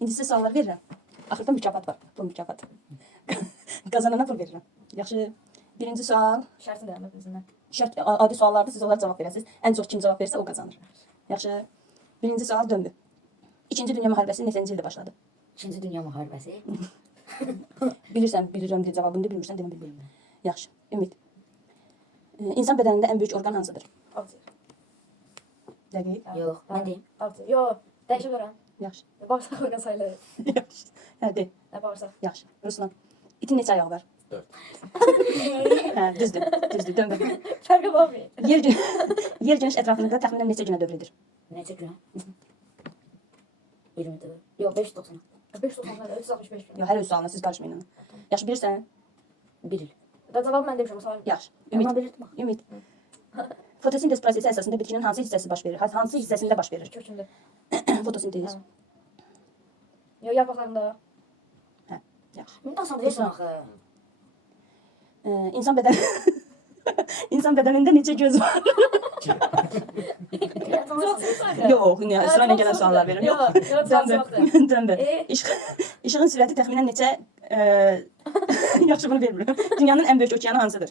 İndi sizə suallar verirəm. Axırda mükafat var. Bu mükafat. Qazanana pul verirəm. Yaxşı. Birinci sual. Şərti də əmək bizimlə. Şərt adi suallarda siz onlara cavab verəsiniz. Ən çox kim cavab verirsə o qazanır. Yaxşı. Birinci sual döndü. İkinci Dünya müharibəsi neçənci ildə başladı? İkinci Dünya müharibəsi. Bilirsən, bilirəm deyə cavabını da bilmirsən demə bilmirəm. Yaxşı. Ümid. İnsan bədənində ən böyük orqan hansıdır? Akciğer. Dəqiq. Yox, mən deyim. Akciğer. Yo, dəyişə bilərəm. Yaxşı. Bağırsaq orqan sayılır. Yaxşı. Hə, de. Nə bağırsaq? Yaxşı. Ruslan. İtin neçə ayağı var? 4. Hə, düzdür. Düzdür. Döndür. Fərqi var mı? Yer günəş ətrafında təxminən neçə günə dövr edir? Neçə gün? 20 də. Yox, 590. 590 365 gün. Yox, hər öz sualına siz qarışmayın. Yaxşı, bilirsən? 1 il. Da cavab mən demişəm, sayın. Yaxşı. Amma Ümid. bilirdim. Ümid. Fotosintez prosesi əsasında bitkinin hansı hissəsi baş verir? Hansı hissəsində baş verir? Kökündə. Fotosintez. Yo, yarpaqlarında. Hə. Yaxşı. İndi asan deyirsən axı. İnsan bədən İnsan bədənində neçə göz var? Yox, sırayla gələn suallar verirəm. Yox. Döndür. İşığın sürəti təxminən neçə yaxşı bunu vermirəm. Dünyanın ən böyük okeanı hansıdır?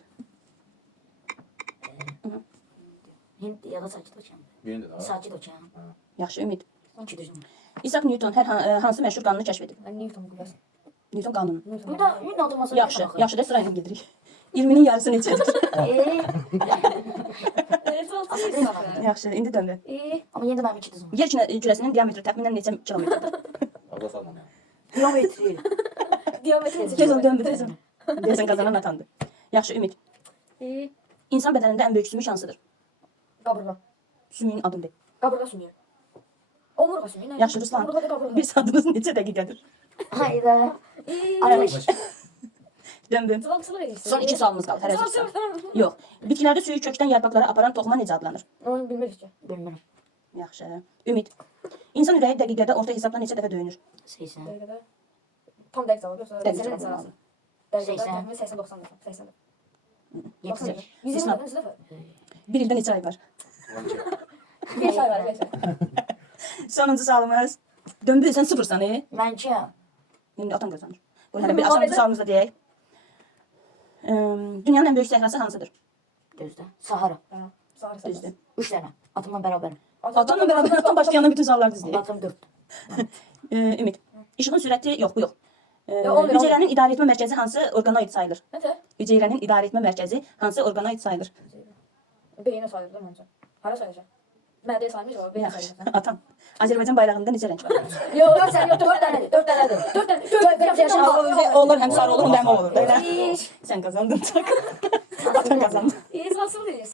Hind ya da Sakit okean. Birini də. Sakit okean. Yaxşı, Ümid. 2 düzgün. İsaac Newton hansı məşhur qanunu kəşf edib? Newton qüvvəsi. Newton qanunu. Bu da ünlü adamasa Yaxşı, yaxşı da sırayla gedirik. 20'nin yarısı neçədir? Yaxşı, indi döndür. Amma yenə də mənim 2 düzgün. Yer kürəsinin diametri təxminən neçə kilometrdir? Abla salmam ya. Kilometri. Diametri Tez ol, döndür, tez ol. Deyəsən qazanan atandır. Yaxşı, Ümid. İnsan bədənində ən böyük sümük hansıdır? Qaburğa. Sümüyün adını de. Qaburğa sümüyü. Omurğa sümüyü. Yaxşı, Ruslan. Bir saatımız neçə dəqiqədir? Hayda. 60. Döndür. Cavabçılıq edirsən. Son 2 sualımız qaldı. Hər sual. Yox. Bitkilərdə suyu kökdən yarpaqlara aparan toxuma necə adlanır? Onu bilmirik ki. Bilmirəm. Yaxşı. Ümid. İnsan ürəyi dəqiqədə orta hesabla neçə dəfə döyünür? 80. Dəqiqədə. Tam dəqiq cavab yoxsa Dəqiq neçə cavab lazım? lazım. Dəqiqədə 80. təxminən 80-90 dəfə. 80 dəfə. 70. 120 dəfə, 100 dəfə. Bir ildə neçə ay var? 12. 5 ay var, 5 ay. Sonuncu sualımız. Döndür, sən sıfırsan, Mən 2 am. İndi atan qazanır. Bu hələ bir aşağıdakı sualımızda deyək. Dünyanın ən böyük səhrası hansıdır? Düzdür. Sahara. Sarı Düzdür. 3 dənə. Atımla bərabər. Atanla beraber atan başqa yana bütün suallar düzdür. Atım 4. Ümid. İşığın sürəti yox, bu yox. 11. Hüceyrənin idarə etmə mərkəzi hansı orqanoid sayılır? Nətə? Hüceyrənin idarə etmə mərkəzi hansı orqanoid sayılır? Beyinə sayılır da məncə. Hara sayılacaq? Mədə sayılmış o, beyinə Yaxşı. sayılacaq. Atam. Azərbaycan bayrağında neçə rəng var? Yox, 4 dənədir, 4 dənədir. 4 dənədir. 4 dənədir. Onlar həm sarı olur, həm də əmə olur. Sən qazandın. Atan qazandı. İyi, nasıl deyirsən?